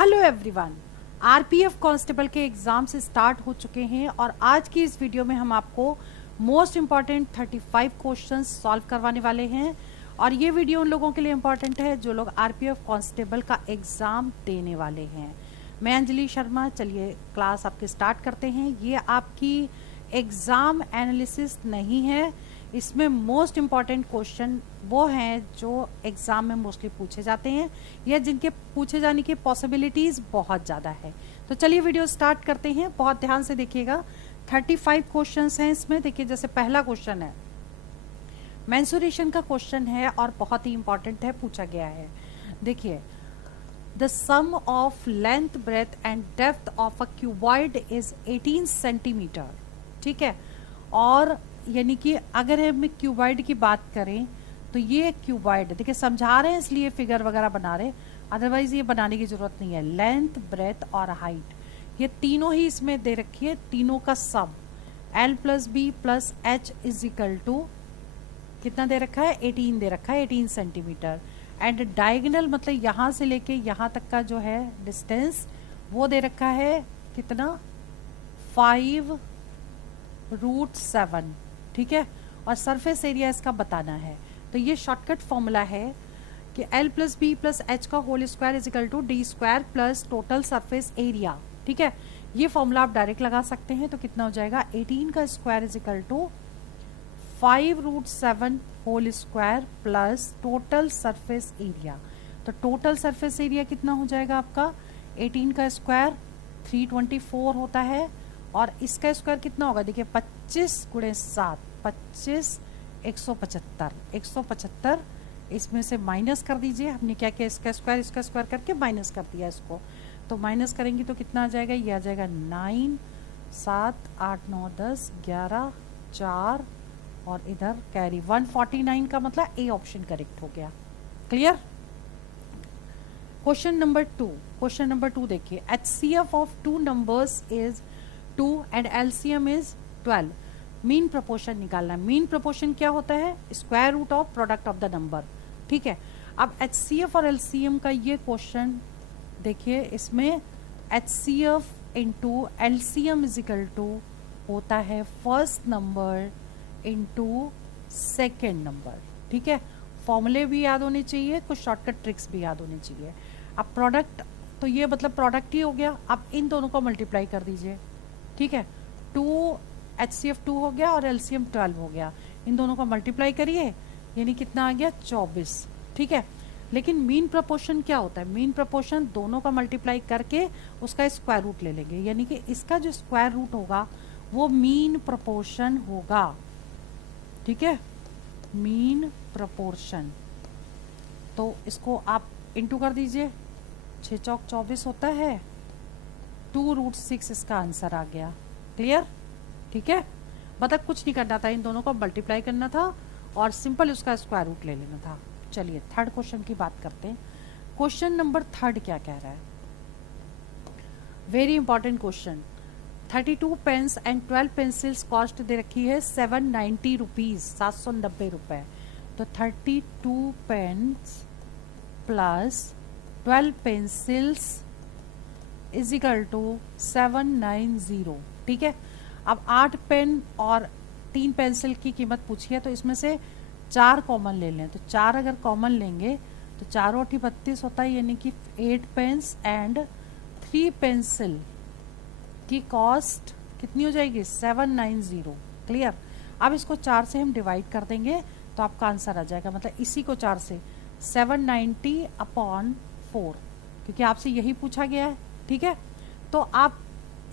Hello everyone. RPF constable के exams start हो चुके हैं और आज की इस वीडियो में हम आपको मोस्ट इम्पॉर्टेंट 35 क्वेश्चंस सॉल्व करवाने वाले हैं। और ये वीडियो उन लोगों के लिए इम्पॉर्टेंट है जो लोग आरपीएफ कांस्टेबल का एग्ज़ाम देने वाले हैं। मैं अंजलि शर्मा, चलिए क्लास आपके स्टार्ट करते हैं। ये आपकी एग्ज़ाम एनालिसिस नहीं है, इसमें मोस्ट इम्पॉर्टेंट क्वेश्चन वो हैं जो एग्ज़ाम में मोस्टली पूछे जाते हैं या जिनके पूछे जाने की पॉसिबिलिटीज़ बहुत ज़्यादा है। तो चलिए वीडियो स्टार्ट करते हैं, बहुत ध्यान से देखिएगा। 35 क्वेश्चंस हैं इसमें। देखिए, जैसे पहला क्वेश्चन है, मेंसुरेशन का क्वेश्चन है और बहुत ही इंपॉर्टेंट है, पूछा गया है। देखिए, the sum of length, breadth and depth of a cuboid is 18 centimetre. ठीक है, और यानी कि अगर हम क्यूबॉइड की बात करें तो ये क्यूबॉइड, देखिए समझा रहे हैं इसलिए फिगर वगैरह बना रहे, अदरवाइज ये बनाने की जरूरत नहीं है। लेंथ, ब्रेथ और हाइट ये तीनों ही इसमें दे रखी है, तीनों का sum L plus B plus H is equal to कितना दे रखा है, 18 दे रखा है, 18 सेंटीमीटर। एंड डायगोनल मतलब यहाँ से लेके यहाँ तक का जो है डिस्टेंस वो दे रखा है कितना, 5√7। ठीक है, और सरफेस एरिया इसका बताना है। तो ये शॉर्टकट फॉर्मूला है कि L plus B plus H का whole square is equal to D square plus total surface area. ठीक है, ये फॉर्मूला आप डायरेक्ट लगा सकते हैं। तो कितना हो जाएगा, 18 का square is equal to 5√7 whole square plus total surface area. तो टोटल सरफेस एरिया कितना हो जाएगा आपका, 18 का स्क्वायर 324 होता है, और इसका स्क्वायर कितना होगा, देखिए 25 × 7 25, 175 175 इसमें से माइनस कर दीजिए। हमने क्या किया, इसका स्क्वायर करके माइनस कर दिया इसको। तो माइनस करेंगे तो कितना आ जाएगा, ये आ जाएगा 9 7 8 9 10 11 4 और इधर कैरी 149 का मतलब ए ऑप्शन करेक्ट हो गया। क्लियर। क्वेश्चन नंबर 2 देखिए, HCF of two numbers is 2 and LCM is 12। Mean proportion निकालना है। मीन प्रोपोर्शन क्या होता है, square root of product of the number. ठीक है, अब HCF और LCM का ये क्वेश्चन देखिए, इसमें HCF into LCM is equal to होता है first number into second number. ठीक है, फॉर्मूले भी याद होने चाहिए, कुछ शॉर्टकट ट्रिक्स भी याद होने चाहिए। अब प्रोडक्ट, तो ये मतलब प्रोडक्ट ही हो गया। अब इन दोनों को मल्टीप्लाई कर दीजिए। ठीक है, 2 HCF 2 हो गया और LCM 12 हो गया। इन दोनों को मल्टीप्लाई करिए, यानी कितना आ गया, 24। ठीक है, लेकिन मीन प्रोपोर्शन क्या होता है, मीन प्रोपोर्शन दोनों का मल्टीप्लाई करके उसका स्क्वायर रूट ले लेंगे, यानी कि इसका जो स्क्वायर रूट होगा वो मीन प्रोपोर्शन होगा। ठीक है, मीन प्रोपोर्शन। तो इसको आप इंटू कर दीजिए, 6 चौक 24 होता है, 2√6 इसका आंसर आ गया। क्लियर। ठीक है, मतलब कुछ नहीं करना था, इन दोनों को मल्टीप्लाई करना था और सिंपल उसका स्क्वायर रूट ले लेना था। चलिए थर्ड क्वेश्चन की बात करते हैं। क्वेश्चन नंबर 3 क्या कह रहा है, very important question. 32 pens and 12 pencils cost दे रखी है 790 रुपीज, 790 रुपए। तो 32 pens plus 12 pencils is equal to 790। ठीक है, अब 8 पेन और 3 पेंसिल की कीमत पूछी है, तो इसमें से 4 कॉमन ले लें। तो 4 अगर कॉमन लेंगे तो 4 और 32 होता है, यानी कि 8 पेन्स एंड 3 पेंसिल की कॉस्ट कितनी हो जाएगी, 790। क्लियर। अब इसको 4 से हम डिवाइड कर देंगे तो आपका आंसर आ जाएगा, मतलब इसी को 4 से 790/4, क्योंकि आपसे यही पूछा गया है। ठीक है, तो आप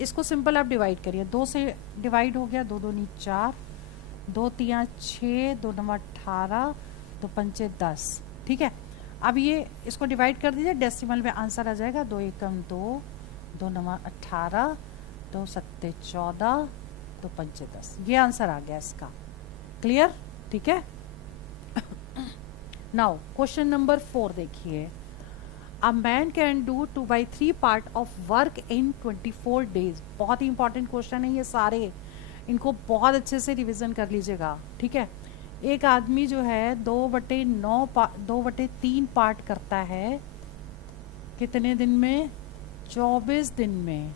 इसको सिंपल आप डिवाइड करिए, 2 से डिवाइड हो गया, 2 दूनी 4, 2 तिया 6, 2 नवा 18, 2 पंचे 10। ठीक है, अब ये इसको डिवाइड कर दीजिए, डेसिमल में आंसर आ जाएगा, 2 एकम 2, 2 नवा 18, 2 सत्ते 14, 2 पंचे 10। ये आंसर आ गया इसका। क्लियर। ठीक है, नाउ क्वेश्चन नंबर 4 देखिए, A man can do 2/3 part of work in 24 days। बहुत ही इंपॉर्टेंट क्वेश्चन है ये सारे, इनको बहुत अच्छे से रिवीजन कर लीजिएगा। ठीक है, एक आदमी जो है 2/3 पार्ट करता है कितने दिन में, 24 दिन में,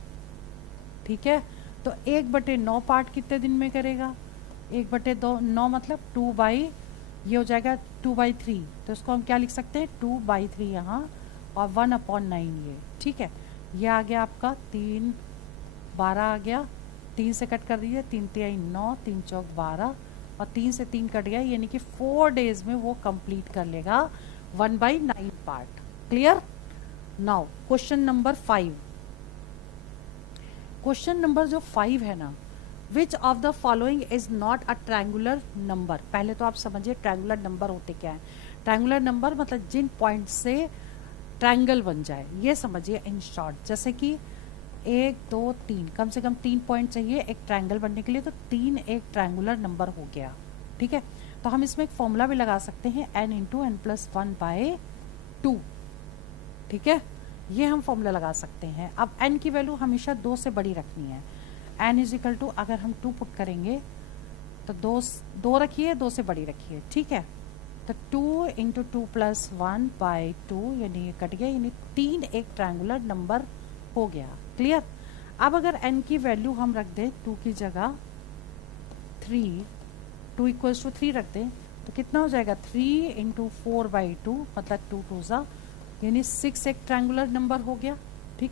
ठीक है। तो 1/9 पार्ट कितने दिन में करेगा? 1/9 मतलब 2 ये हो जाएगा 2/3, तो इसको हम क्या लिख सकते हैं 2/3 यहाँ और 1/9 ये, ठीक है। ये आ गया आपका 3 12 आ गया, 3 से कट कर दीजिए, 3 3 9, 3 चौक 12 और 3 से 3 कट गया, यानी कि 4 डेज में वो कंप्लीट कर लेगा 1/9 part. Clear? Now question number 5। Question number जो 5 है ना, which of the following is not a triangular number. पहले तो आप समझिए ट्रायंगुलर नंबर होते क्या है। ट्रायंगुलर नंबर मतलब जिन पॉइंट से ट्रायंगल बन जाए, ये समझिए इन शॉर्ट। जैसे कि 1 2 3, कम से कम 3 पॉइंट चाहिए एक ट्रायंगल बनने के लिए, तो 3 एक ट्रायंगुलर नंबर हो गया, ठीक है। तो हम इसमें एक फॉर्मूला भी लगा सकते हैं n × n+1/2, ठीक है। ये हम फॉर्मूला लगा सकते हैं। अब n की वैल्यू हमेशा 2 से बड़ी रखनी है। n = अगर हम 2 पुट करेंगे तो 2 रखिए, 2 से बड़ी रखिए, ठीक है। तो 2 × 2+1/2 यानी ये कट गया, यानी 3 एक ट्रायंगुलर नंबर हो गया। क्लियर? अब अगर n की वैल्यू हम रख दें 2 की जगह 3, 2 = 3 रख दें, तो कितना हो जाएगा 3 × 4/2 मतलब 2 2 ज़ा, यानी 6 एक ट्रायंगुलर नंबर हो गया, ठीक।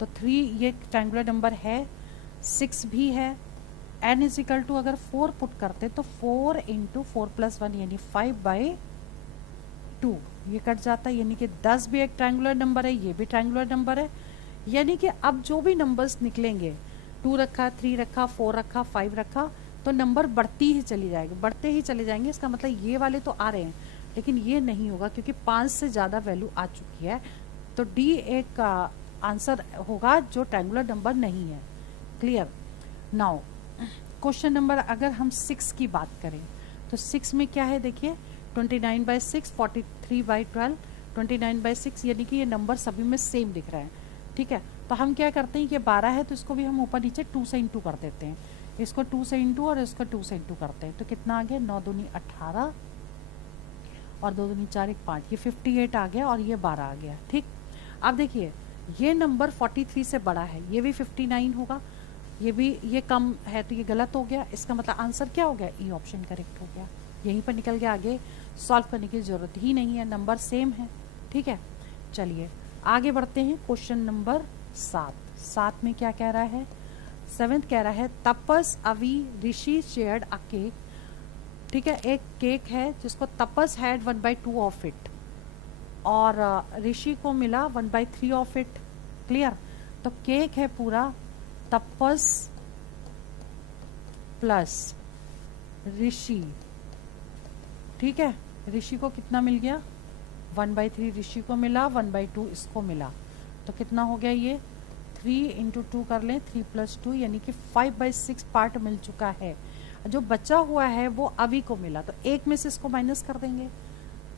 तो 3 ये ट्रायंगुलर नंबर है, 6 भी है। n = अगर 4 पुट करते तो 4 × 4+1 यानी 5/2 ये कट जाता है, यानी कि 10 भी एक ट्रायंगुलर नंबर है, ये भी ट्रायंगुलर नंबर है। यानी कि अब जो भी नंबर्स निकलेंगे, 2 रखा, 3 रखा, 4 रखा, 5 रखा, तो नंबर बढ़ती ही चली जाएगी, बढ़ते ही चले जाएंगे। इसका मतलब ये वाले तो आ रहे हैं, लेकिन ये नहीं होगा क्योंकि 5 से ज़्यादा वैल्यू आ चुकी है। तो डी एक आंसर होगा जो ट्रायंगुलर नंबर नहीं है। क्लियर? नाउ क्वेश्चन नंबर अगर हम 6 की बात करें तो 6 में क्या है देखिए, 29/6, 43/12, 29/6 यानी कि ये नंबर सभी में सेम दिख रहा है, ठीक है। तो हम क्या करते हैं, ये 12 है तो इसको भी हम ऊपर नीचे 2 से इंटू कर देते हैं, इसको 2 से इंटू और इसको 2 से इंटू करते हैं, तो कितना आ गया 9 दूनी 18 और 2 दूनी 4 1 5, ये 58 आ गया और ये 12 आ गया, ठीक। अब देखिए ये नंबर 43 से बड़ा है, ये भी 59 होगा, ये भी ये कम है, तो ये गलत हो गया। इसका मतलब आंसर क्या हो गया, ई ऑप्शन करेक्ट हो गया। यहीं पर निकल गया, आगे सॉल्व करने की ज़रूरत ही नहीं है, नंबर सेम है, ठीक है। चलिए आगे बढ़ते हैं। क्वेश्चन नंबर 7 में क्या कह रहा है, 7th कह रहा है तपस अवी ऋषि शेयर्ड अ केक, ठीक है। एक केक है जिसको तपस हैड 1/2 ऑफ इट और ऋषि को मिला 1/3 ऑफ इट। क्लियर? तो केक है पूरा तपस प्लस ऋषि, ठीक है। ऋषि को कितना मिल गया 1/3 ऋषि को मिला, 1/2 इसको मिला, तो कितना हो गया ये 3 × 2 कर लें, 3 + 2 यानी कि 5/6 पार्ट मिल चुका है। जो बचा हुआ है वो अभी को मिला, तो एक में से इसको माइनस कर देंगे,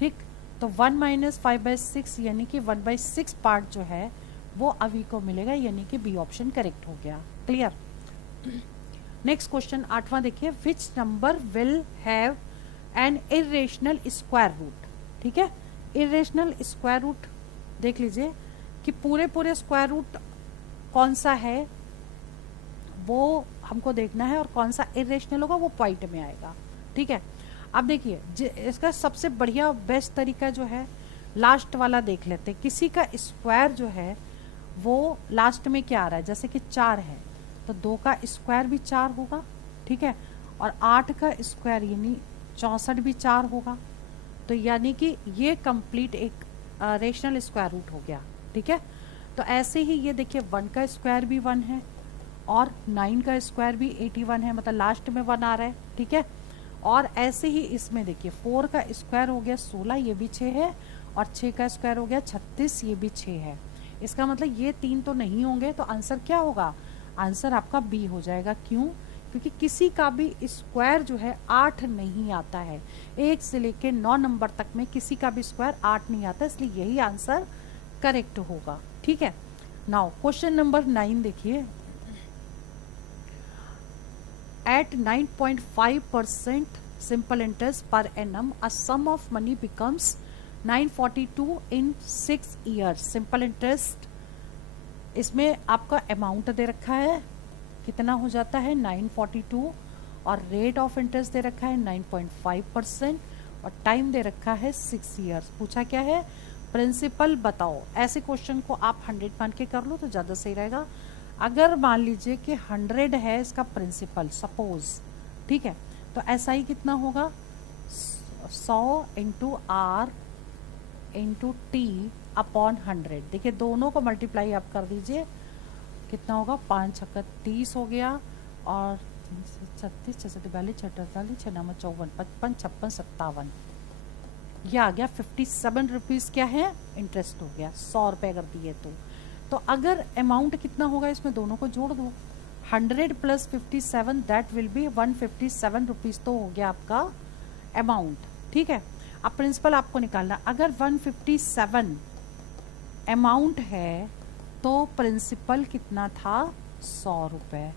ठीक। तो 1 - 5/6 यानी कि 1/6 पार्ट जो है वो अभी को मिलेगा, यानी कि बी ऑप्शन करेक्ट हो गया। क्लियर? नेक्स्ट क्वेश्चन 8वां देखिए, which number will have an irrational square root, ठीक है। इरेशनल स्क्वायर रूट देख लीजिए कि पूरे स्क्वायर रूट कौन सा है वो हमको देखना है और कौन सा इरेशनल होगा वो पॉइंट में आएगा, ठीक है। अब देखिए इसका सबसे बढ़िया बेस्ट तरीका जो है लास्ट वाला देख लेते हैं। किसी का स्क्वायर जो है वो लास्ट में क्या आ रहा है, जैसे कि 4 है तो 2 का स्क्वायर भी 4 होगा, ठीक है। और 8 का स्क्वायर यानी 64 भी 4 होगा, तो यानी कि ये कंप्लीट एक रेशनल स्क्वायर रूट हो गया, ठीक है। तो ऐसे ही ये देखिए 1 का स्क्वायर भी 1 है और 9 का स्क्वायर भी 81 है, मतलब लास्ट में 1 आ रहा है, ठीक है। और ऐसे ही इसमें देखिए 4 का स्क्वायर हो गया 16, ये भी 6 है, और 6 का स्क्वायर हो गया 36, ये भी 6 है। इसका मतलब ये 3 तो नहीं होंगे, तो आंसर क्या होगा, आंसर आपका बी हो जाएगा। क्यों? क्योंकि किसी का भी स्क्वायर जो है 8 नहीं आता है, 1 से लेके 9 नंबर तक में किसी का भी स्क्वायर 8 नहीं आता, इसलिए यही आंसर करेक्ट होगा, ठीक है। नाउ क्वेश्चन नंबर 9 देखिए, at 9.5% simple interest per annum, a sum of money becomes 942 in 6 years. Simple interest इसमें आपका अमाउंट दे रखा है, कितना हो जाता है 942, और रेट ऑफ इंटरेस्ट दे रखा है 9.5%, और टाइम दे रखा है 6 ईयर्स। पूछा क्या है, प्रिंसिपल बताओ। ऐसे क्वेश्चन को आप 100 मान के कर लो तो ज़्यादा सही रहेगा। अगर मान लीजिए कि 100 है इसका प्रिंसिपल, सपोज, ठीक है, तो SI कितना होगा 100 into R into T upon 100। देखिए दोनों को मल्टीप्लाई आप कर दीजिए, कितना होगा 5 छक्का 30 हो गया, और 36 6 42 6 48 6 9 54 55 56 57, ये आ गया 57 रुपीज़ क्या है इंटरेस्ट हो गया 100 रुपये अगर दिए तो अगर अमाउंट कितना होगा इसमें दोनों को जोड़ दो, 100 plus 57 that will be 157 rupees तो हो गया आपका अमाउंट। ठीक है, अब प्रिंसिपल आपको निकालना, अगर 157 अमाउंट है तो प्रिंसिपल कितना था 100 रुपये।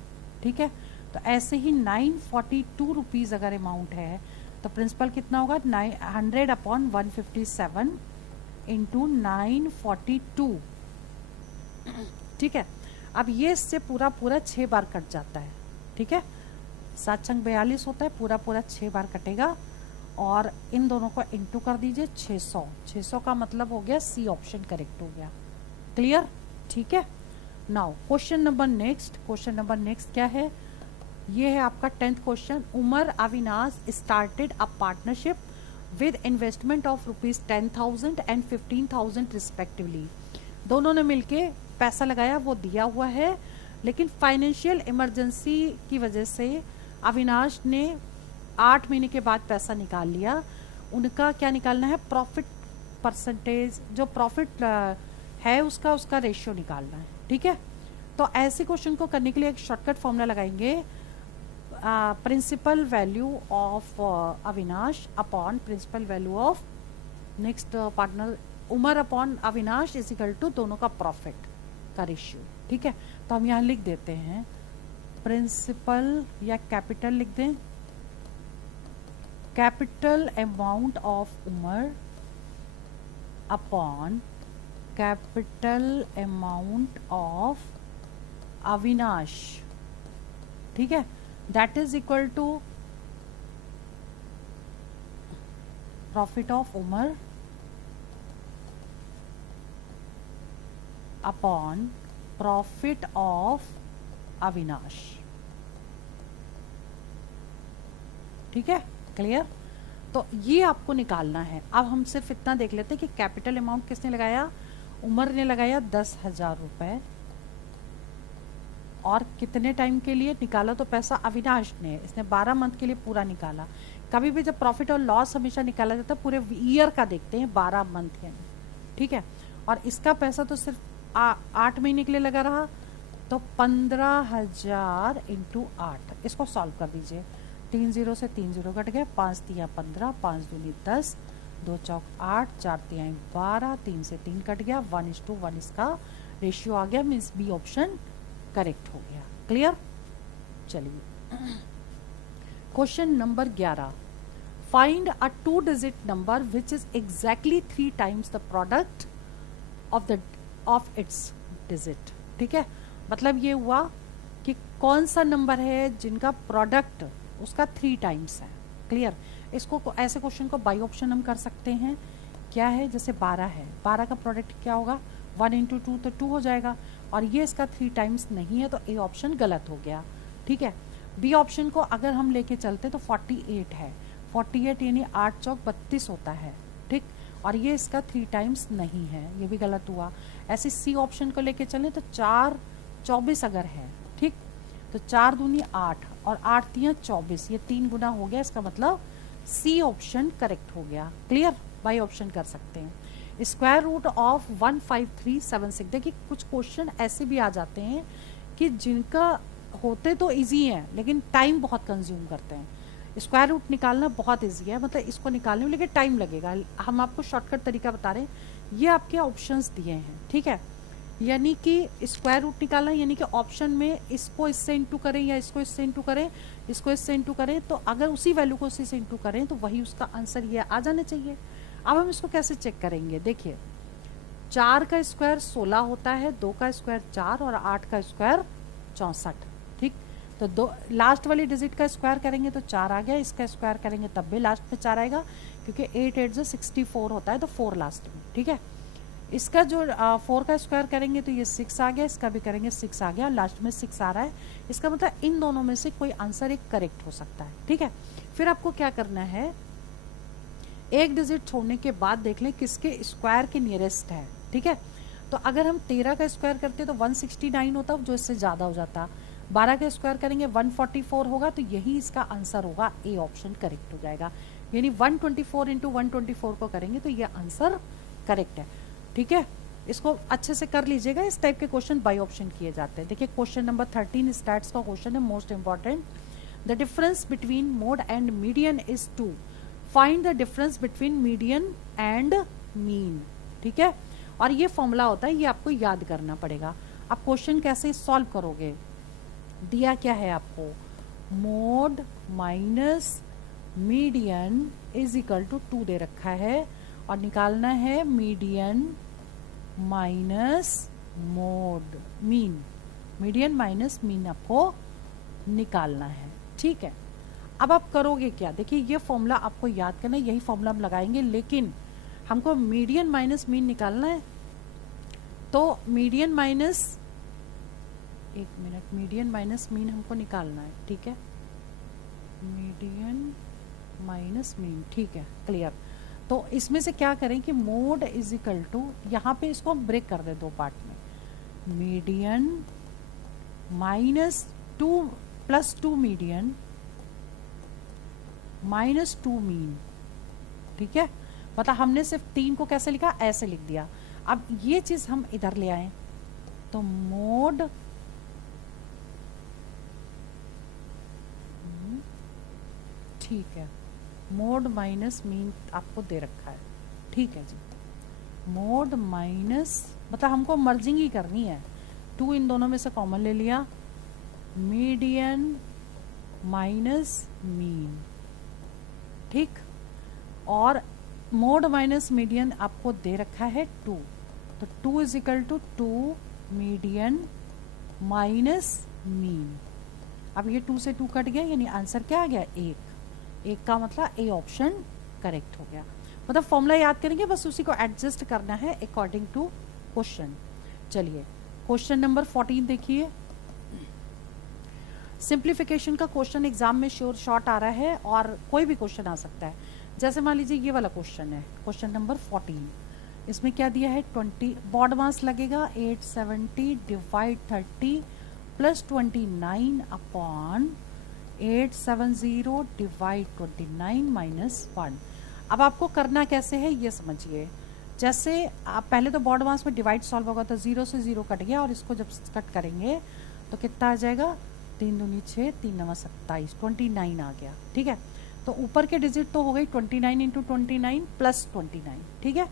ठीक है, तो ऐसे ही 942 रुपीज़ अगर अमाउंट है तो प्रिंसिपल कितना होगा 100 अपॉन 157 इंटू 942। ठीक है, अब ये इससे पूरा 6 बार कट जाता है। ठीक है, 7 छंग 42 होता है, पूरा 6 बार कटेगा, और इन दोनों को इंटू कर दीजिए 600। 600 का मतलब हो गया सी ऑप्शन करेक्ट हो गया। क्लियर? ठीक है, नाउ क्वेश्चन नंबर नेक्स्ट क्या है, ये है आपका 10th question. Umar Avinash started a partnership with investment of ₹10,000 and 15,000 respectively. दोनों ने मिलके पैसा लगाया, वो दिया हुआ है, लेकिन फाइनेंशियल इमरजेंसी की वजह से अविनाश ने 8 महीने के बाद पैसा निकाल लिया। उनका क्या निकालना है, प्रॉफिट परसेंटेज, जो प्रॉफिट है उसका रेशियो निकालना है। ठीक है, तो ऐसे क्वेश्चन को करने के लिए एक शॉर्टकट फॉर्मूला लगाएंगे, principal value of Avinash upon principal value of next partner Umar upon Avinash is equal to दोनों का प्रॉफिट का रेशियो। ठीक है, तो हम यहाँ लिख देते हैं प्रिंसिपल या कैपिटल लिख दें, capital amount of Umar upon capital amount of Avinash. ठीक है, that is equal to profit of Umar upon profit of Avinash. ठीक है, क्लियर? तो ये आपको निकालना है। अब हम सिर्फ इतना देख लेते हैं कि कैपिटल अमाउंट किसने लगाया, उमर ने लगाया 10,000 रुपए, और कितने टाइम के लिए निकाला तो पैसा अविनाश ने, इसने 12 मंथ के लिए पूरा निकाला। कभी भी जब प्रॉफिट और लॉस हमेशा निकाला जाता है पूरे ईयर का देखते हैं, 12 मंथ यानी। ठीक है, और इसका पैसा तो सिर्फ 8 महीने के लिए लगा रहा, तो 15,000 इंटू 8, इसको सॉल्व कर दीजिए। 3 0 से 3 0 कट गए, 5 3 15, 5 दूनी 10, 2 चौक 8, 4 3 12, 3 से 3 कट गया, 1:1 इसका रेशियो आ गया, मीन्स बी ऑप्शन करेक्ट हो गया। क्लियर? चलिए question number 11, find a 2 digit number which is exactly 3 times the product of its digit. ठीक है, मतलब ये हुआ कि कौन सा नंबर है जिनका प्रोडक्ट उसका 3 टाइम्स है। क्लियर? इसको ऐसे क्वेश्चन को बाई ऑप्शन हम कर सकते हैं। क्या है, जैसे 12 है, 12 का प्रोडक्ट क्या होगा 1 इंटू 2 तो 2 हो जाएगा, और ये इसका 3 टाइम्स नहीं है, तो ए ऑप्शन गलत हो गया। ठीक है, बी ऑप्शन को अगर हम लेके चलते तो 48 है, 48 यानी 8 चौक 32 होता है। ठीक, और ये इसका 3 टाइम्स नहीं है, ये भी गलत हुआ। ऐसे सी ऑप्शन को लेके चलें तो 4 24 अगर है, ठीक, तो 4 दूनी 8 और 8 3 24, ये 3 गुना हो गया, इसका मतलब सी ऑप्शन करेक्ट हो गया। क्लियर? बाई ऑप्शन कर सकते हैं। स्क्वायर रूट ऑफ 15376, देखिए कुछ क्वेश्चन ऐसे भी आ जाते हैं कि जिनका होते तो इजी हैं लेकिन टाइम बहुत कंज्यूम करते हैं। स्क्वायर रूट निकालना बहुत इजी है, मतलब इसको निकालने में लेकिन टाइम लगेगा। हम आपको शॉर्टकट तरीका बता रहे हैं, ये आपके ऑप्शंस दिए हैं। ठीक है, यानी कि स्क्वायर रूट निकालना, यानी कि ऑप्शन में इसको इससे इंटू करें या इसको इससे इंटू करें, इसको इससे इंटू करें, तो अगर उसी वैल्यू को उसी से इंटू करें तो वही उसका आंसर ये आ जाना चाहिए। अब हम इसको कैसे चेक करेंगे, देखिए 4 का स्क्वायर 16 होता है, 2 का स्क्वायर 4 और 8 का स्क्वायर 64। ठीक, तो दो लास्ट वाली डिजिट का स्क्वायर करेंगे तो 4 आ गया, इसका स्क्वायर करेंगे तब भी लास्ट में 4 आएगा, क्योंकि 8 8 64 होता है, तो 4 लास्ट में। ठीक है, इसका जो 4 का स्क्वायर करेंगे तो ये 6 आ गया, इसका भी करेंगे 6 आ गया, लास्ट में 6 आ रहा है। इसका मतलब इन दोनों में से कोई आंसर एक करेक्ट हो सकता है। ठीक है, फिर आपको क्या करना है, एक डिजिट छोड़ने के बाद देख लें किसके स्क्वायर के नियरेस्ट है। ठीक है, तो अगर हम 13 का स्क्वायर करते तो 169 होता, जो इससे ज़्यादा हो जाता। 12 का स्क्वायर करेंगे 144 होगा, तो यही इसका आंसर होगा, ए ऑप्शन करेक्ट हो जाएगा। यानी 124 इंटू 124 को करेंगे तो ये आंसर करेक्ट है। ठीक है, इसको अच्छे से कर लीजिएगा, इस टाइप के क्वेश्चन बाय ऑप्शन किए जाते हैं। देखिए क्वेश्चन नंबर 13 स्टैट्स का क्वेश्चन है, most important. The difference between mode and median is 2, find the difference between median and mean. ठीक है, और ये फॉर्मूला होता है, ये आपको याद करना पड़ेगा। आप क्वेश्चन कैसे सॉल्व करोगे, दिया क्या है आपको, mode minus median is equal to 2 दे रखा है, और निकालना है median minus mode, mean, median minus mean आपको निकालना है। ठीक है, अब आप करोगे क्या, देखिए ये फॉर्मूला आपको याद करना है, यही फॉर्मूला हम लगाएंगे, लेकिन हमको मीडियन माइनस मीन निकालना है। तो मीडियन माइनस, एक मिनट, मीडियन माइनस मीन हमको निकालना है। ठीक है, मीडियन माइनस मीन, ठीक है, क्लियर। तो इसमें से क्या करें कि मोड इज इक्वल टू, यहाँ पे इसको ब्रेक कर दे दो पार्ट में, median minus 2 plus 2 median minus 2 mean. ठीक है, मतलब हमने सिर्फ 3 को कैसे लिखा, ऐसे लिख दिया। अब ये चीज हम इधर ले आए, तो मोड ठीक है, मोड माइनस मीन आपको दे रखा है। ठीक है जी, मोड माइनस, मतलब हमको मर्जिंग ही करनी है, 2 इन दोनों में से कॉमन ले लिया, मीडियन माइनस मीन। ठीक, और मोड माइनस मीडियन आपको दे रखा है 2, तो 2 is equal to 2 median minus mean. अब ये 2 से 2 कट गया, यानी आंसर क्या आ गया, 1 का मतलब ए ऑप्शन करेक्ट हो गया। मतलब फॉर्मूला याद करेंगे, बस उसी को एडजस्ट करना है अकॉर्डिंग टू क्वेश्चन। चलिए क्वेश्चन नंबर 14 देखिए, सिंप्लीफिकेशन का क्वेश्चन एग्जाम में श्योर शॉर्ट आ रहा है, और कोई भी क्वेश्चन आ सकता है। जैसे मान लीजिए ये वाला क्वेश्चन है, क्वेश्चन नंबर 14, इसमें क्या दिया है, 20 बॉड मास लगेगा 870 divide 30 plus 29 upon 870 divide 29 minus 1। अब आपको करना कैसे है ये समझिए। जैसे आप पहले तो बॉड मास में डिवाइड सॉल्व होगा, तो 0 से 0 कट गया, और इसको जब कट करेंगे तो कितना आ जाएगा, 3 दूनी 6, 3 नवा 27, 29 आ गया। ठीक है, तो ऊपर के डिजिट तो हो गई 29 इंटू 29 प्लस 29। ठीक है,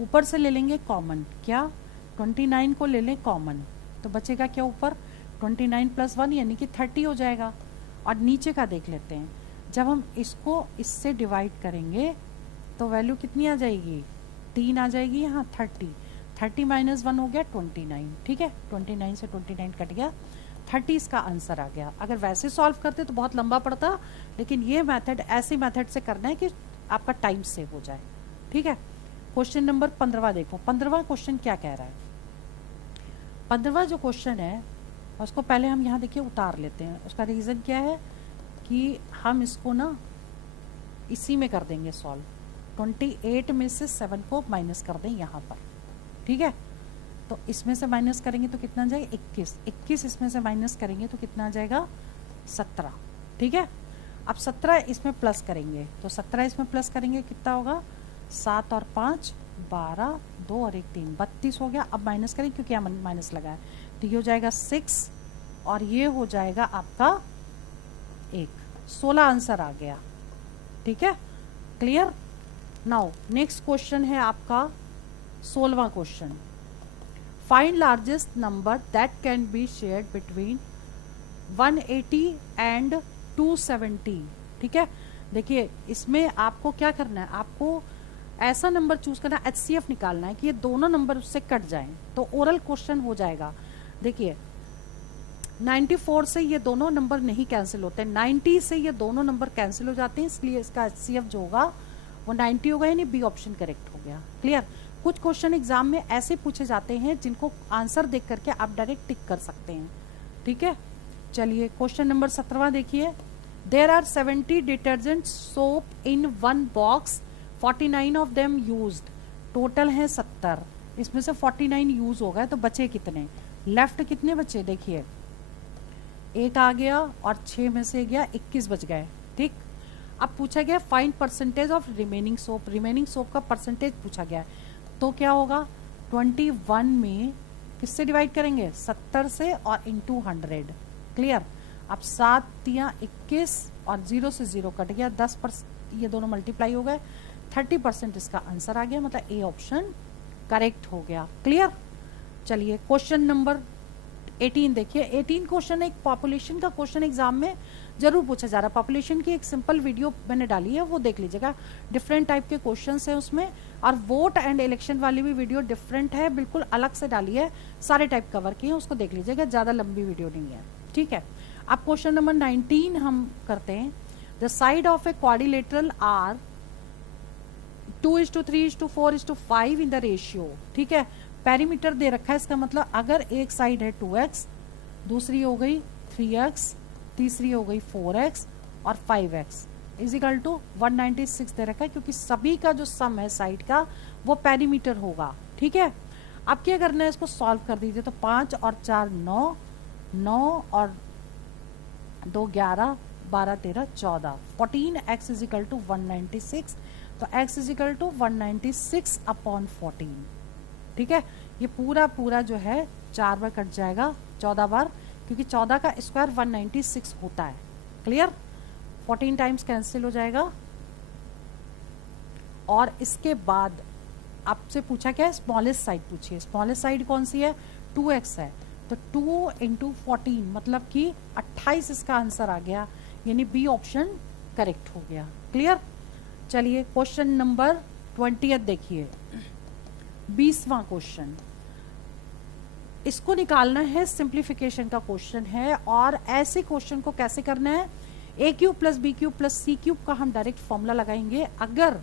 ऊपर से ले लेंगे कॉमन, क्या 29 को ले लें कॉमन, तो बचेगा क्या ऊपर, 29 प्लस 1 यानी कि 30 हो जाएगा। और नीचे का देख लेते हैं, जब हम इसको इससे डिवाइड करेंगे तो वैल्यू कितनी आ जाएगी, 3 आ जाएगी यहाँ, 30 माइनस 1 हो गया 29। ठीक है, 29 से 29 कट गया, 30 इसका आंसर आ गया। अगर वैसे सॉल्व करते तो बहुत लंबा पड़ता, लेकिन ये मेथड, ऐसे मेथड से करना है कि आपका टाइम सेव हो जाए। ठीक है, क्वेश्चन नंबर 15 देखो, 15वां क्वेश्चन क्या कह रहा है। 15वां जो क्वेश्चन है उसको पहले हम यहाँ देखिए उतार लेते हैं। उसका रीज़न क्या है कि हम इसको ना इसी में कर देंगे सॉल्व, 28 में से 7 को माइनस कर दें यहाँ पर। ठीक है, तो इसमें से माइनस करेंगे तो कितना जाएगा, 21 इसमें से माइनस करेंगे तो कितना आ जाएगा, 17। ठीक है, अब 17 इसमें प्लस करेंगे, तो 17 इसमें प्लस करेंगे कितना होगा, 7 और 5 12, 2 और 1 3, 32 हो गया। अब माइनस करें क्योंकि यहाँ माइनस लगा है, तो ये हो जाएगा 6 और ये हो जाएगा आपका 1, 16 आंसर आ गया। ठीक है, क्लियर। नाउ नेक्स्ट क्वेश्चन है आपका 16वां question, find largest number that can be shared between 180 and 270। ठीक है, देखिए इसमें आपको क्या करना है, आपको ऐसा नंबर चूज करना, HCF निकालना है कि ये दोनों नंबर उससे कट जाएं, तो ओरल क्वेश्चन हो जाएगा। देखिए 94 से ये दोनों नंबर नहीं कैंसिल होते, 90 से ये दोनों नंबर कैंसिल हो जाते हैं, इसलिए इसका HCF जो होगा वो 90 होगा, यानी बी ऑप्शन करेक्ट हो गया। क्लियर। कुछ क्वेश्चन एग्जाम में ऐसे पूछे जाते हैं जिनको आंसर देख करके आप डायरेक्ट टिक कर सकते हैं। ठीक है, चलिए क्वेश्चन नंबर 17 देखिए। There are 70 detergent soap in one box, 49 of them used, total है 70, इसमें से 49 यूज हो गए, तो बचे कितने? लेफ्ट कितने बचे? देखिए एक आ गया और 6 में से गया 21 बच गए। ठीक, अब पूछा गया find percentage of remaining soap, remaining soap का परसेंटेज पूछा गया है, तो क्या होगा 21 में किससे डिवाइड करेंगे? 70 से और इंटू 100। क्लियर। अब 7 या 21 और 0 से 0 कट गया, 10%, ये दोनों मल्टीप्लाई हो गए, 30% इसका आंसर आ गया, मतलब ए ऑप्शन करेक्ट हो गया। क्लियर। चलिए क्वेश्चन नंबर 18 देखिए। 18 क्वेश्चन एक पॉपुलेशन का क्वेश्चन एग्जाम में जरूर पूछा जा रहा है। पॉपुलेशन की एक सिंपल वीडियो मैंने डाली है, वो देख लीजिएगा, डिफरेंट टाइप के क्वेश्चंस हैं उसमें, और वोट एंड इलेक्शन वाली भी वीडियो डिफरेंट है, बिल्कुल अलग से डाली है, सारे टाइप कवर किए हैं, उसको देख लीजिएगा, ज्यादा लंबी वीडियो नहीं है। ठीक है, अब क्वेश्चन नंबर 19 हम करते हैं। The side of a quadrilateral are 2:3:4:5 in the ratio. ठीक है, पेरीमीटर दे रखा है, इसका मतलब अगर एक साइड है 2x, दूसरी हो गई 3x, तीसरी हो गई 4x और 5x इजिकल टू 196 दे रखा है, क्योंकि सभी का जो सम है साइड का वो पेरीमीटर होगा। ठीक है, अब क्या करना है, इसको सॉल्व कर दीजिए। तो 5 और 4 9, 9 और 2 11, 12 13 14, 14x इजिकल टू 196, तो x इजिकल टू 196 अपॉन 14। ठीक है, ये पूरा पूरा जो है 4 बार कट जाएगा, 14 बार, क्योंकि 14 का स्क्वायर 196 होता है। क्लियर। 14 टाइम्स कैंसिल हो जाएगा, और इसके बाद आपसे पूछा क्या है, स्मॉलेस्ट साइड पूछिए। स्मॉलेस्ट साइड कौन सी है? 2x है, तो 2 × 14 मतलब कि 28 इसका आंसर आ गया, यानी बी ऑप्शन करेक्ट हो गया। क्लियर। चलिए क्वेश्चन नंबर 20 देखिए, 20वां क्वेश्चन, इसको निकालना है, सिंप्लीफिकेशन का क्वेश्चन है, और ऐसे क्वेश्चन को कैसे करना है, a³ + b³ + c³ का हम डायरेक्ट फॉर्मूला लगाएंगे। अगर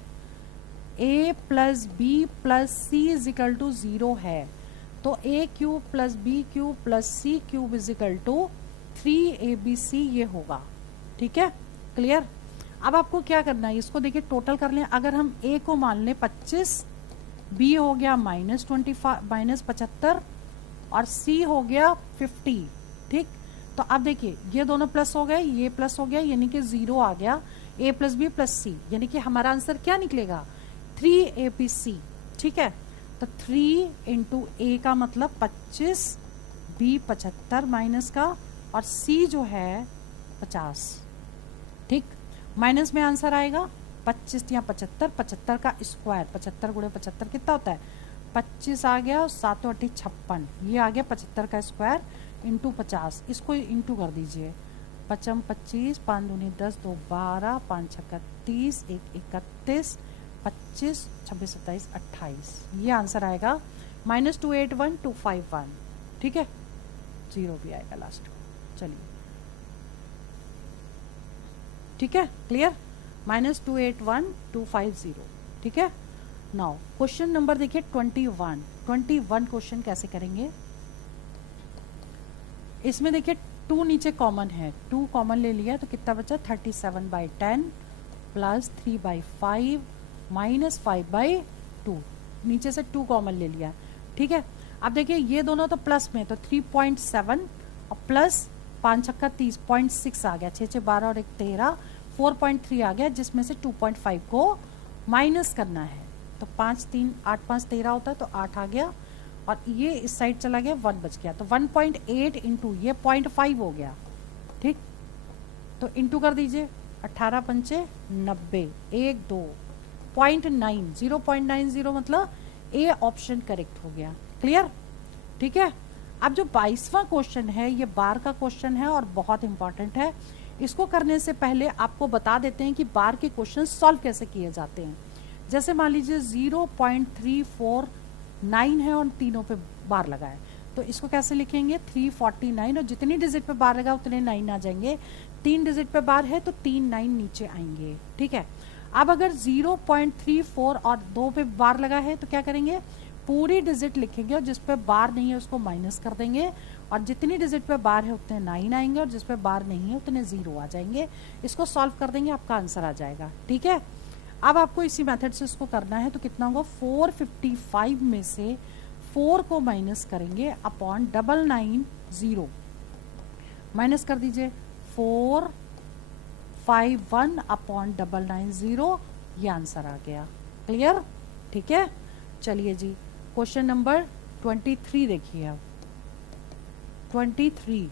a + b + c = 0 है, तो a³ + b³ + c³ = 3abc ये होगा। ठीक है, क्लियर। अब आपको क्या करना है, इसको देखिए टोटल कर लें। अगर हम a को मान लें 25, b हो गया -75 और c हो गया 50। ठीक, तो अब देखिए ये दोनों प्लस हो गए, ये प्लस हो गया, यानी कि 0 आ गया, a + b + c, यानी कि हमारा आंसर क्या निकलेगा? 3abc। ठीक है, तो 3 × a का मतलब 25, b 75 माइनस का, और c जो है 50। ठीक, माइनस में आंसर आएगा 25 या 75, 75 का स्क्वायर, 75 × 75 कितना होता है? 25 आ गया, 7 × 8 56, ये आ गया 75 का स्क्वायर इंटू 50, इसको इंटू कर दीजिए। 55 25, 5 दूनी 10, 2 12, 5 6 30, 1 31, 25 26 27 28, ये आंसर आएगा -281,251। ठीक है, 0 भी आएगा लास्ट। चलिए ठीक है, क्लियर। -281,250। ठीक है। नाउ क्वेश्चन नंबर देखिए 21 क्वेश्चन कैसे करेंगे। इसमें देखिए 2 नीचे कॉमन है, 2 कॉमन ले लिया तो कितना बचा? 37/10 + 3/5 - 5/2, नीचे से 2 कॉमन ले लिया। ठीक है, अब देखिए ये दोनों तो प्लस में, तो 3.7 और प्लस 5 छक्का 30, 0.6 आ गया, 6 6 12 और 1 13, 4.3 आ गया, जिसमें से 2.5 को माइनस करना है। तो 5 3 8 5 13 होता है, तो 8 आ गया, और ये इस साइड चला गया, 1 बच गया, तो 1.8 इंटू ये 0.5 हो गया। ठीक, तो इंटू कर दीजिए, 18 पंचे 90, 1 2 0.9 0.90 मतलब ए ऑप्शन करेक्ट हो गया। क्लियर। ठीक है, अब जो 22वां क्वेश्चन है ये बार का क्वेश्चन है और बहुत इंपॉर्टेंट है। इसको करने से पहले आपको बता देते हैं कि बार के क्वेश्चन सॉल्व कैसे किए जाते हैं। जैसे मान लीजिए 0.349 है और तीनों पे बार लगा है, तो इसको कैसे लिखेंगे 349, और जितनी डिजिट पे बार लगा उतने 9 आ जाएंगे। 3 डिजिट पे बार है तो 3 9 नीचे आएंगे, ठीक है। अब अगर 0.34 और 2 पे बार लगा है तो क्या करेंगे, पूरी डिजिट लिखेंगे और जिस पे बार नहीं है उसको माइनस कर देंगे, और जितनी डिजिट पे बार है उतने 9 आएंगे और जिस पे बार नहीं है उतने 0 आ जाएंगे। इसको सॉल्व कर देंगे, आपका आंसर आ जाएगा, ठीक है। अब आपको इसी मेथड से इसको करना है, तो कितना होगा 455 में से 4 को माइनस करेंगे अपॉन 990, माइनस कर दीजिए 451 अपॉन 990, ये आंसर आ गया। क्लियर, ठीक है। चलिए जी, क्वेश्चन नंबर 23 देखिए आप। 23,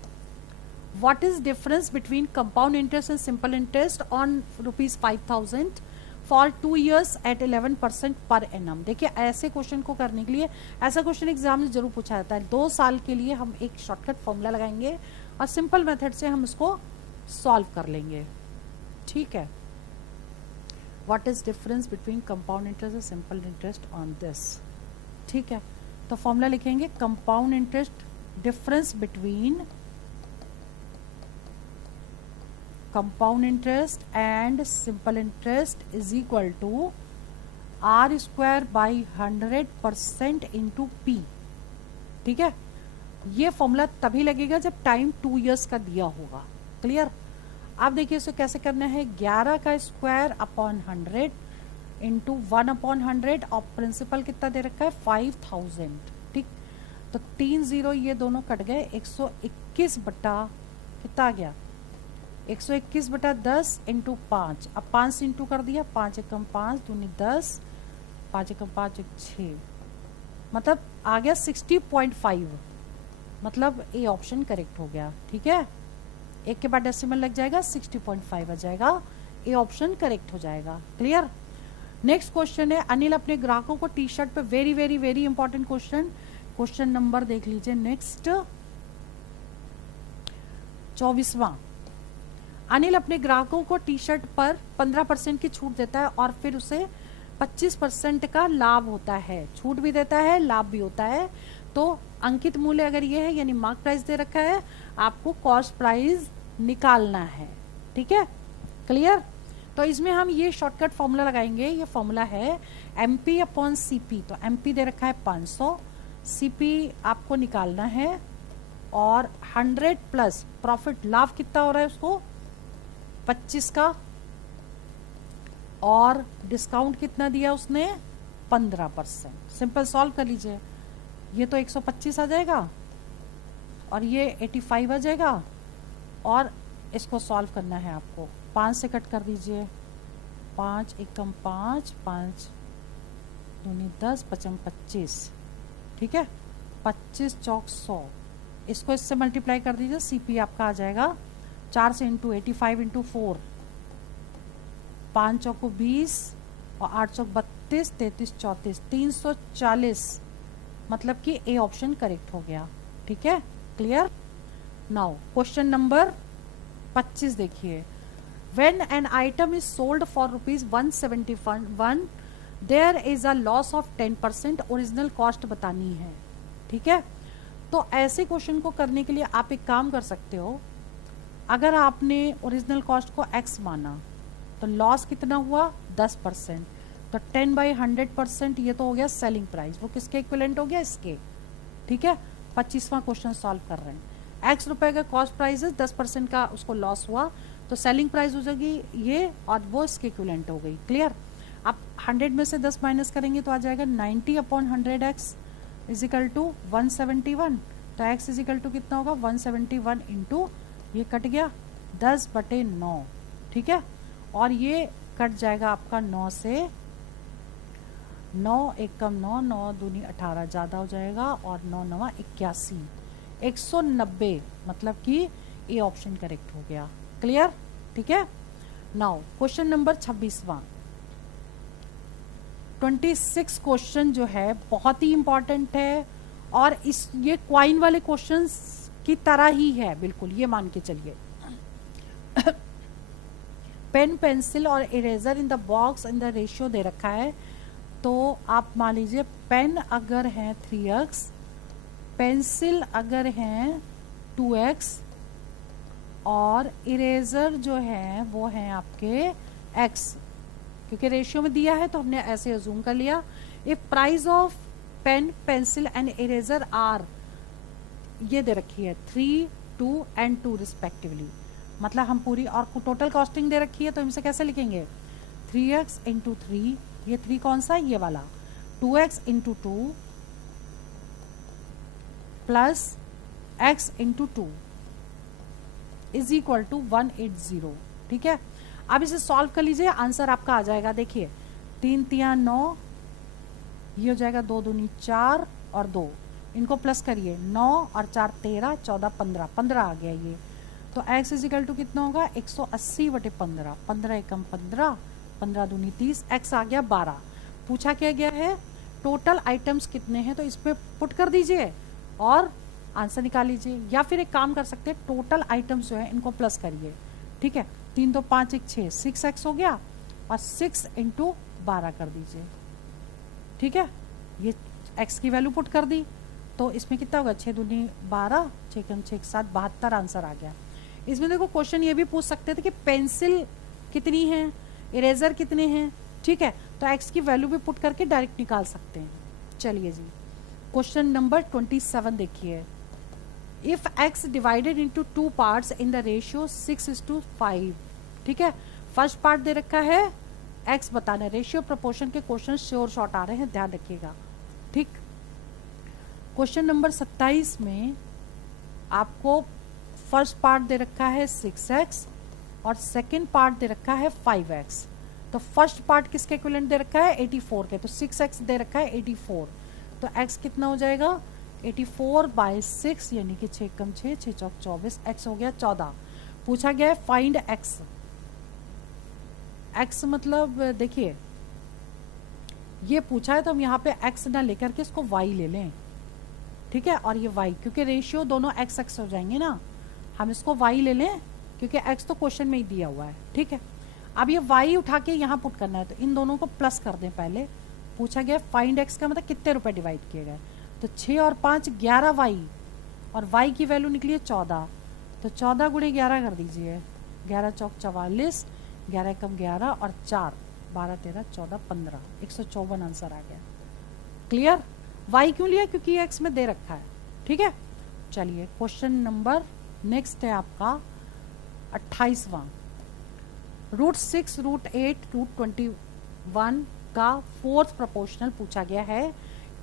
what is difference between compound interest and simple interest on ₹5000 for 2 years at 11% per annum. देखिए ऐसे क्वेश्चन को करने के लिए, ऐसा क्वेश्चन एग्जाम में जरूर पूछा जाता है। 2 साल के लिए हम एक शॉर्टकट फॉर्मूला लगाएंगे और सिंपल मेथड से हम इसको सॉल्व कर लेंगे, ठीक है। What is difference between compound interest and simple interest on this, ठीक है। तो फॉर्मूला लिखेंगे compound interest, difference between compound interest and simple interest is equal to R² by 100% into P, ठीक है। ये फॉर्मूला तभी लगेगा जब टाइम 2 years का दिया होगा। क्लियर। अब देखिए इसे कैसे करना है, 11 का स्क्वायर अपॉन 100 इंटू 1 अपॉन 100, और प्रिंसिपल कितना दे रखा है 5000, ठीक। तो 3 0 ये दोनों कट गए, 121 बटा कितना आ गया 121 बटा 10 इंटू 5। अब 5 से इंटू कर दिया, 5 एकम 5 दूनी 10, 5 एकम 5 6, मतलब आ गया 60.5, मतलब ए ऑप्शन करेक्ट हो गया, ठीक है। एक के बाद डेसिमल लग जाएगा, 60.5 आ जाएगा, ए ऑप्शन करेक्ट हो जाएगा। क्लियर। नेक्स्ट क्वेश्चन है, अनिल अपने ग्राहकों को टी शर्ट पे, very very very important question, question number देख लीजिए नेक्स्ट 24वां। अनिल अपने ग्राहकों को टी शर्ट पर 15% की छूट देता है और फिर उसे 25% का लाभ होता है, छूट भी देता है लाभ भी होता है। तो अंकित मूल्य अगर ये है यानी मार्क प्राइस दे रखा है, आपको कॉस्ट प्राइस निकालना है, ठीक है। क्लियर। तो इसमें हम ये शॉर्टकट फॉर्मूला लगाएंगे, ये फॉर्मूला है MP अपॉन CP। तो MP दे रखा है 500, CP आपको निकालना है, और 100 प्लस प्रॉफिट, लाभ कितना हो रहा है उसको 25 का, और डिस्काउंट कितना दिया उसने 15%। सिंपल सॉल्व कर लीजिए, ये तो 125 आ जाएगा और ये 85 आ जाएगा, और इसको सॉल्व करना है आपको। 5 से कट कर दीजिए, 5 एकम 5, 5 दूनी 10, 55 25, ठीक है। 25 चौक 100, इसको इससे मल्टीप्लाई कर दीजिए, CP आपका आ जाएगा 4 से इंटू 85 इंटू 4, 5 चौको 20 और 8 चौक 32, 33 34, 340, मतलब कि ए ऑप्शन करेक्ट हो गया, ठीक है। क्लियर। नाउ क्वेश्चन नंबर 25 देखिए, when an item is sold for ₹171 there is a loss of 10%, original cost बतानी है, ठीक है। तो ऐसे क्वेश्चन को करने के लिए आप एक काम कर सकते हो, अगर आपने ओरिजिनल कॉस्ट को x माना तो लॉस कितना हुआ 10%, तो 10/100%, ये तो हो गया सेलिंग प्राइस, वो किसके इक्विवेलेंट हो गया इसके, ठीक है। 25वां क्वेश्चन सॉल्व कर रहे हैं, x रुपए का कॉस्ट प्राइस है, 10% का उसको लॉस हुआ, तो सेलिंग प्राइस हो जाएगी ये, और वो इसके इक्विवेलेंट हो गई। क्लियर। आप 100 में से 10 माइनस करेंगे तो आ जाएगा 90 upon 100x is equal to 171, तो x इज इक्वल टू कितना होगा 171 इंटू, ये कट गया 10/9, ठीक है। और ये कट जाएगा आपका 9 से, 9 एकम 9, 9 दूनी 18, ज़्यादा हो जाएगा, और 9 9 81, 190, मतलब कि ए ऑप्शन करेक्ट हो गया। क्लियर, ठीक है। नाउ क्वेश्चन नंबर 26वां, 26 क्वेश्चन जो है बहुत ही इंपॉर्टेंट है, और ये क्वाइन वाले क्वेश्चंस की तरह ही है बिल्कुल, ये मान के चलिए। पेन पेंसिल और eraser in the box in the ratio दे रखा है, तो आप मान लीजिए पेन अगर है 3x, पेंसिल अगर है 2x और इरेजर जो है वो है आपके x, क्योंकि रेशियो में दिया है तो हमने ऐसे अज्यूम कर लिया। If price of pen pencil and eraser are, ये दे रखी है 3, 2 एंड 2 रिस्पेक्टिवली, मतलब हम पूरी और टोटल कॉस्टिंग दे रखी है तो इनसे कैसे लिखेंगे 3x इंटू 3, ये 3 कौन सा है ये वाला, 2x into 2 plus x into 2 is equal to 180। ठीक है, अब इसे सॉल्व कर लीजिए, आंसर आपका आ जाएगा। देखिए 3 3 9, ये हो जाएगा 2 दूनी 4 और 2, इनको प्लस करिए 9 और 4 13 14 15, 15 आ गया ये। तो x इजिकल टू कितना होगा 180 बटे 15, 15 एकम 15, 15 दूनी 30, x आ गया 12। पूछा क्या गया है टोटल आइटम्स कितने हैं, तो इस पे पुट कर दीजिए और आंसर निकाल लीजिए, या फिर एक काम कर सकते हैं टोटल आइटम्स जो है इनको प्लस करिए। ठीक है, 3 2 5 1 6, 6x हो गया और 6 इंटू 12 कर दीजिए। ठीक है, ये x की वैल्यू पुट कर दी तो इसमें कितना होगा 6 दूनी 12, 6 कम 6 7 72 आंसर आ गया। इसमें देखो क्वेश्चन ये भी पूछ सकते थे कि पेंसिल कितनी है, इरेजर कितने हैं। ठीक है, तो x की वैल्यू भी पुट करके डायरेक्ट निकाल सकते हैं। चलिए जी, क्वेश्चन नंबर 27 देखिए। If x divided into 2 parts in the ratio 6:5। ठीक है, फर्स्ट पार्ट दे रखा है x बताना, रेशियो प्रोपोर्शन के क्वेश्चन श्योर शॉर्ट आ रहे हैं, ध्यान रखिएगा। ठीक, क्वेश्चन नंबर 27 में आपको फर्स्ट पार्ट दे रखा है 6x और सेकंड पार्ट दे रखा है 5x। तो फर्स्ट पार्ट किसके इक्विवेलेंट दे रखा है 84 के, तो 6x दे रखा है 84, तो x कितना हो जाएगा 84/6 यानी कि 6 कम 6 6 चौक 24, x हो गया 14। पूछा गया है फाइंड x, x मतलब देखिए ये पूछा है तो हम यहाँ पे x ना लेकर के इसको y ले लें। ठीक है, और ये y क्योंकि रेशियो दोनों x x हो जाएंगे ना, हम इसको y ले लें क्योंकि x तो क्वेश्चन में ही दिया हुआ है। ठीक है, अब ये y उठा के यहाँ पुट करना है तो इन दोनों को प्लस कर दें पहले। पूछा गया फाइंड x का मतलब कितने रुपए डिवाइड किए गए, तो 6 और 5 11y और y की वैल्यू निकली है 14, तो 14 गुणे 11 कर दीजिए, 11 चौक 44, 11 कम 11 और 4 12 13 14 15, 154 आंसर आ गया। क्लियर, y क्यों लिया क्योंकि ये x में दे रखा है। ठीक है, चलिए क्वेश्चन नंबर नेक्स्ट है आपका 28वां। √6, √8, √21 का फोर्थ प्रोपोर्शनल पूछा गया है,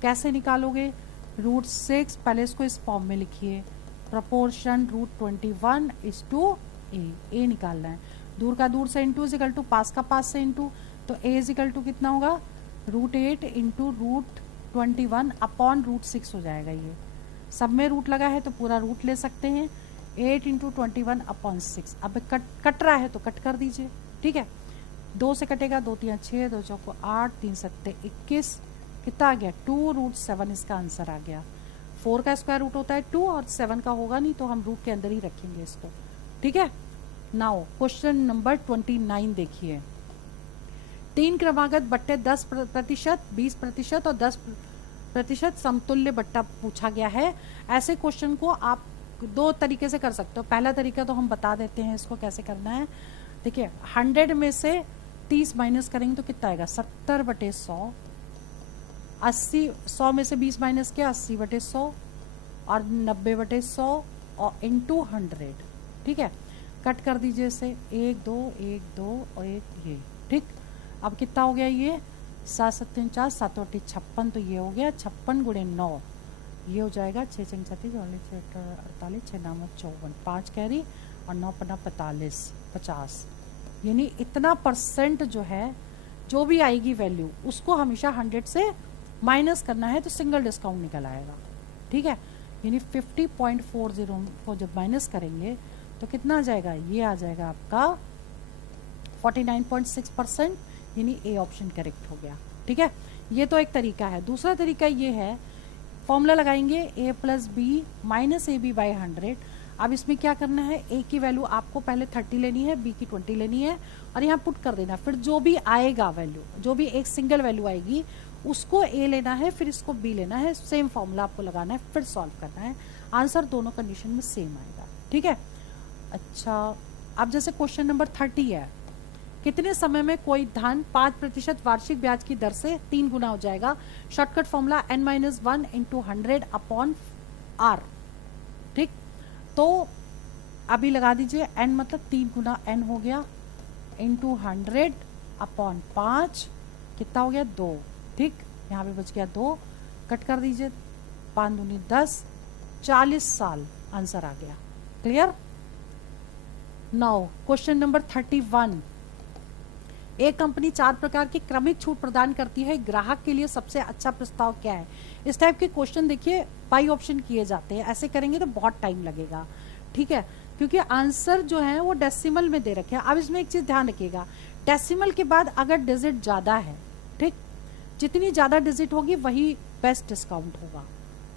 कैसे निकालोगे। √6 पहले इसको इस फॉर्म में लिखिए, प्रोपोर्शन √21 इज टू ए निकालना है, दूर का दूर से इंटू इज इक्वल टू पास का पास से इंटू, तो ए इज इक्वल टू कितना होगा √8 इंटू √21 अपॉन √6 हो जाएगा। ये सब में रूट लगा है तो पूरा रूट ले सकते हैं, 8 इंटू 21 अपॉन 6। अब कट रहा है तो कट कर दीजिए। ठीक है, 2 से कटेगा, 2 3 6, 2 चौको 8, 3 7 21, कितना आ गया 2√7 इसका आंसर आ गया। 4 का स्क्वायर रूट होता है 2 और 7 का होगा नहीं तो हम रूट के अंदर ही रखेंगे इसको। ठीक है, नाउ क्वेश्चन नंबर 29 देखिए। 3 क्रमागत बट्टे 10%, 20% और 10% समतुल्य बट्टा पूछा गया है। ऐसे क्वेश्चन को आप 2 तरीके से कर सकते हो। पहला तरीका तो हम बता देते हैं इसको कैसे करना है। देखिए 100 में से 30 माइनस करेंगे तो कितना आएगा 70/100, 80 100 में से 20 माइनस किया 80/100 और 90/100 और इंटू 100। ठीक है, कट कर दीजिए इसे, 1 2 1 2 और 1 ये। ठीक, अब कितना हो गया ये 7 7 4 7 8 56, तो ये हो गया 56 गुणे 9, ये हो जाएगा 6 6 36 48 6 9 54, 5 कैरी और 9 5 45 50, यानी इतना परसेंट जो है जो भी आएगी वैल्यू उसको हमेशा 100 से माइनस करना है तो सिंगल डिस्काउंट निकल आएगा। ठीक है, यानी 50.40 को जब माइनस करेंगे तो कितना आ जाएगा, ये आ जाएगा आपका 49.6%, यानी ए ऑप्शन करेक्ट हो गया। ठीक है, ये तो एक तरीका है। दूसरा तरीका ये है, फॉर्मूला लगाएंगे a + b - ab/100। अब इसमें क्या करना है, ए की वैल्यू आपको पहले 30 लेनी है, बी की 20 लेनी है और यहाँ पुट कर देना। फिर जो भी आएगा वैल्यू, जो भी एक सिंगल वैल्यू आएगी उसको ए लेना है, फिर इसको बी लेना है, सेम फॉर्मूला आपको लगाना है, फिर सॉल्व करना है। आंसर दोनों कंडीशन में सेम आएगा, ठीक है। अच्छा, अब जैसे क्वेश्चन नंबर 30 है, कितने समय में कोई धन 5% वार्षिक ब्याज की दर से 3 गुना हो जाएगा। Shortcut formula n-1 into 100 upon r, ठीक। तो अभी लगा दीजिए, n मतलब 3 गुना n हो गया, इंटू 100 अपॉन 5, कितना हो गया 2, ठीक। यहाँ पे बच गया 2, कट कर दीजिए, 5 दूनी 10, 40 साल आंसर आ गया। क्लियर। नाउ क्वेश्चन नंबर 31, एक कंपनी 4 प्रकार की क्रमिक छूट प्रदान करती है, ग्राहक के लिए सबसे अच्छा प्रस्ताव क्या है। इस टाइप के क्वेश्चन देखिए बाई ऑप्शन किए जाते हैं, ऐसे करेंगे तो बहुत टाइम लगेगा, ठीक है, क्योंकि आंसर जो है वो डेसिमल में दे रखे हैं। अब इसमें एक चीज ध्यान रखिएगा, डेसिमल के बाद अगर डिजिट ज्यादा है, ठीक, जितनी ज्यादा डिजिट होगी वही बेस्ट डिस्काउंट होगा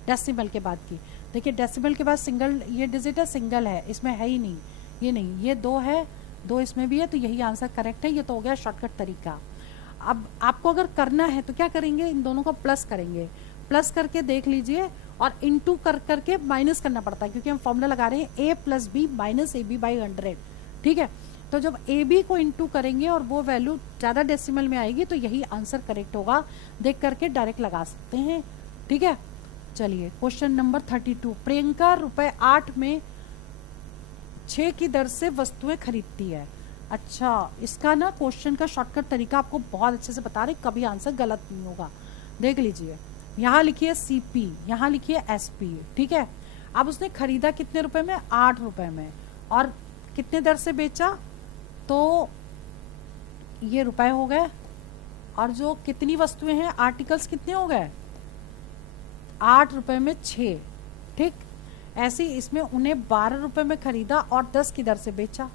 डेसिमल के बाद की। देखिए डेसिमल के बाद सिंगल, ये डिजिट है, सिंगल है, इसमें है ही नहीं, ये नहीं, ये 2 है, 2 इसमें भी है, तो यही आंसर करेक्ट है। ये तो हो गया शॉर्टकट तरीका। अब आपको अगर करना है तो क्या करेंगे, इन दोनों को प्लस करेंगे, प्लस करके देख लीजिए, और इनटू कर करके माइनस करना पड़ता है, क्योंकि हम फॉर्मूला लगा रहे हैं a plus b minus a b by 100, ठीक है। तो जब ए बी को इनटू करेंगे और वो वैल्यू ज़्यादा डेसिमल में आएगी तो यही आंसर करेक्ट होगा। देख करके डायरेक्ट लगा सकते हैं, ठीक है। चलिए क्वेश्चन नंबर 32, प्रियंका ₹8 में 6 की दर से वस्तुएं खरीदती है। अच्छा, इसका ना क्वेश्चन का शॉर्टकट तरीका आपको बहुत अच्छे से बता रहे, कभी आंसर गलत नहीं होगा। देख लीजिए, यहाँ लिखिए CP, यहाँ लिखिए SP, ठीक है। अब उसने खरीदा कितने रुपए में, 8 रुपए में, और कितने दर से बेचा, तो ये रुपए हो गए, और जो कितनी वस्तुएं हैं, आर्टिकल्स कितने हो गए, 8 रुपए में 6, ठीक। ऐसे इसमें उन्हें 12 रुपए में खरीदा और 10 की दर से बेचा,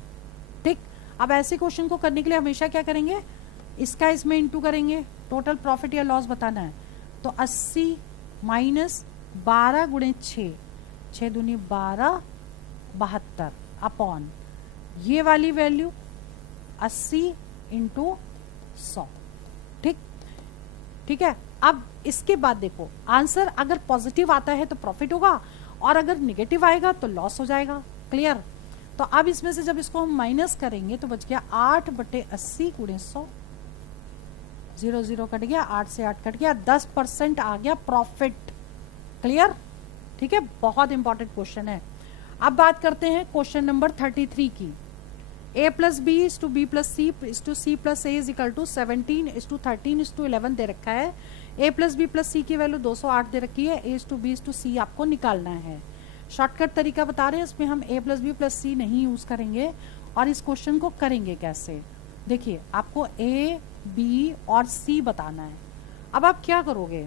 ठीक। अब ऐसे क्वेश्चन को करने के लिए हमेशा क्या करेंगे, इसका इसमें इंटू करेंगे, टोटल प्रॉफिट या लॉस बताना है। तो 80 माइनस 12 गुणे 6, 6 दूनी 12, 72 अपॉन ये वाली वैल्यू 80 इंटू 100, ठीक, ठीक है। अब इसके बाद देखो, आंसर अगर पॉजिटिव आता है तो प्रॉफिट होगा, और अगर निगेटिव आएगा तो लॉस हो जाएगा। क्लियर। तो अब इसमें से जब इसको हम माइनस करेंगे तो बच गया 8/80 गुणे 100, 0 0 कट गया, 8 से 8 कट गया, 10% आ गया प्रॉफिट। क्लियर, ठीक है। बहुत इंपॉर्टेंट क्वेश्चन है। अब बात करते हैं क्वेश्चन नंबर 33 की। a plus B is to B plus C is to C plus A is equal to 17 is to 13 is to 11 दे रखा है। a plus B plus C की वैल्यू 208 दे रखी है। a is to B is to C आपको निकालना है। शॉर्टकट तरीका बता रहे हैं, इसमें हम a प्लस बी प्लस सी नहीं यूज करेंगे। और इस क्वेश्चन को करेंगे कैसे, देखिए आपको a b और c बताना है। अब आप क्या करोगे,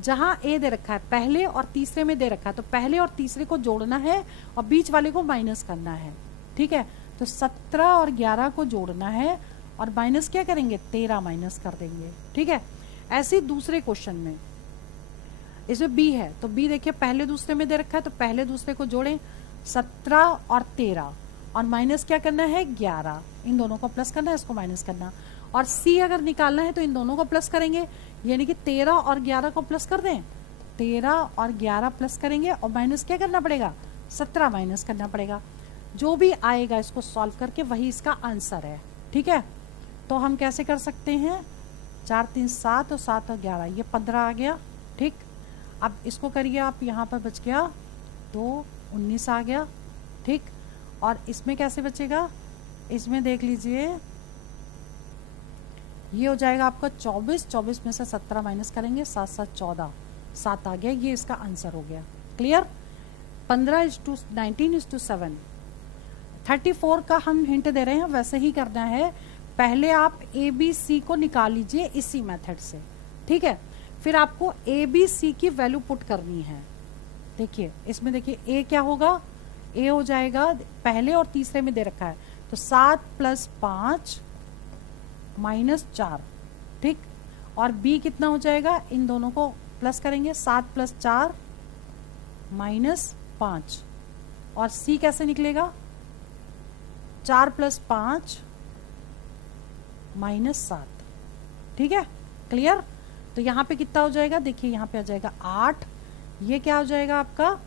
जहां a दे रखा है पहले और तीसरे में दे रखा है, तो पहले और तीसरे को जोड़ना है और बीच वाले को माइनस करना है। ठीक है, तो 17 और 11 को जोड़ना है और माइनस क्या करेंगे, 13 माइनस कर देंगे। ठीक है, ऐसे दूसरे क्वेश्चन में इसमें b है, तो b देखिए पहले दूसरे में दे रखा है, तो पहले दूसरे को जोड़ें 17 और 13 और माइनस क्या करना है 11, इन दोनों को प्लस करना है, इसको माइनस करना। और c अगर निकालना है तो इन दोनों को प्लस करेंगे, यानी कि 13 और 11 को प्लस कर दें, 13 और 11 प्लस करेंगे और माइनस क्या करना पड़ेगा, 17 माइनस करना पड़ेगा। जो भी आएगा इसको सॉल्व करके वही इसका आंसर है। ठीक है, तो हम कैसे कर सकते हैं, 4 3 7 और 7 और 11 ये 15 आ गया। ठीक, अब इसको करिए आप, यहाँ पर बच गया 2 19 आ गया। ठीक, और इसमें कैसे बचेगा, इसमें देख लीजिए ये हो जाएगा आपका 24, 24 में से 17 माइनस करेंगे, 7 7 14, 7 आ गया, ये इसका आंसर हो गया। Clear, 15 is to 19 is to 7। 34 का हम हिंट दे रहे हैं, वैसे ही करना है। पहले आप ए बी सी को निकाल लीजिए इसी मेथड से। ठीक है, फिर आपको ए बी सी की वैल्यू पुट करनी है। देखिए इसमें देखिए ए क्या होगा, ए हो जाएगा पहले और तीसरे में दे रखा है, तो 7 + 5 -4। ठीक, और बी कितना हो जाएगा, इन दोनों को प्लस करेंगे, 7 + 4 -5। और सी कैसे निकलेगा, 4 + 5 -7। ठीक है, क्लियर। तो यहाँ पे कितना हो जाएगा, देखिए यहाँ पे आ जाएगा 8, ये क्या हो जाएगा आपका,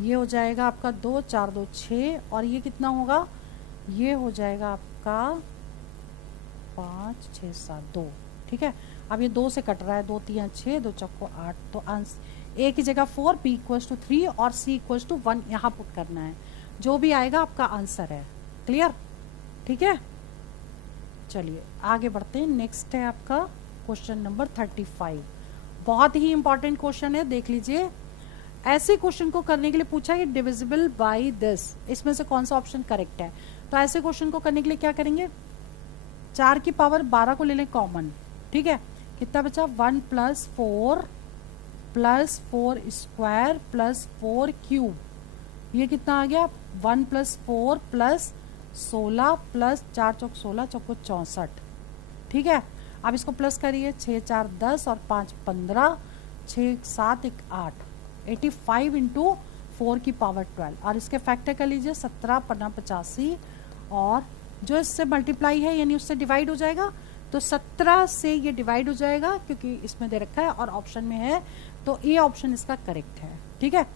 ये हो जाएगा आपका 2 4 2 6, और ये कितना होगा, ये हो जाएगा आपका 5 6 7 2। ठीक है, अब ये 2 से कट रहा है, 2 3 6, 2 चौको 8, तो आंसर ए की जगह 4, बी = 3 और सी = 1 यहाँ पुट करना है, जो भी आएगा आपका आंसर है। क्लियर, ठीक है। चलिए आगे बढ़ते हैं। नेक्स्ट है आपका क्वेश्चन नंबर 35। बहुत ही इंपॉर्टेंट क्वेश्चन है, देख लीजिए। ऐसे क्वेश्चन को करने के लिए पूछा है डिविजिबल बाय दिस, इसमें से कौन सा ऑप्शन करेक्ट है। तो ऐसे क्वेश्चन को करने के लिए क्या करेंगे, 4 की पावर 12 को ले लें कॉमन। ठीक है, कितना बचा, 1 + 4 + 4 स्क्वायर + 4 क्यूब, ये कितना आ गया, 1 + 4 + 16 + 4 चौक 16 चौको 64। ठीक है, अब इसको प्लस करिए, 6 4 10 और 5 15, 6 7 1 8, 85 × 4 की पावर 12, और इसके फैक्टर कर लीजिए, 17 पन्ना 85, और जो इससे मल्टीप्लाई है यानी उससे डिवाइड हो जाएगा, तो 17 से ये डिवाइड हो जाएगा क्योंकि इसमें दे रखा है और ऑप्शन में है, तो ए ऑप्शन इसका करेक्ट है। ठीक है,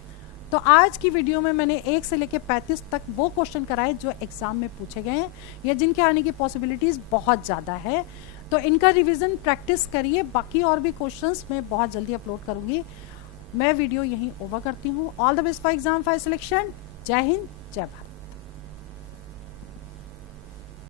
तो आज की वीडियो में मैंने 1 से लेकर 35 तक वो क्वेश्चन कराए जो एग्जाम में पूछे गए हैं या जिनके आने की पॉसिबिलिटीज बहुत ज़्यादा है, तो इनका रिवीजन प्रैक्टिस करिए। बाकी और भी क्वेश्चंस मैं बहुत जल्दी अपलोड करूंगी। मैं वीडियो यहीं ओवर करती हूँ। All the best for exam for selection. जय हिंद, जय भारत।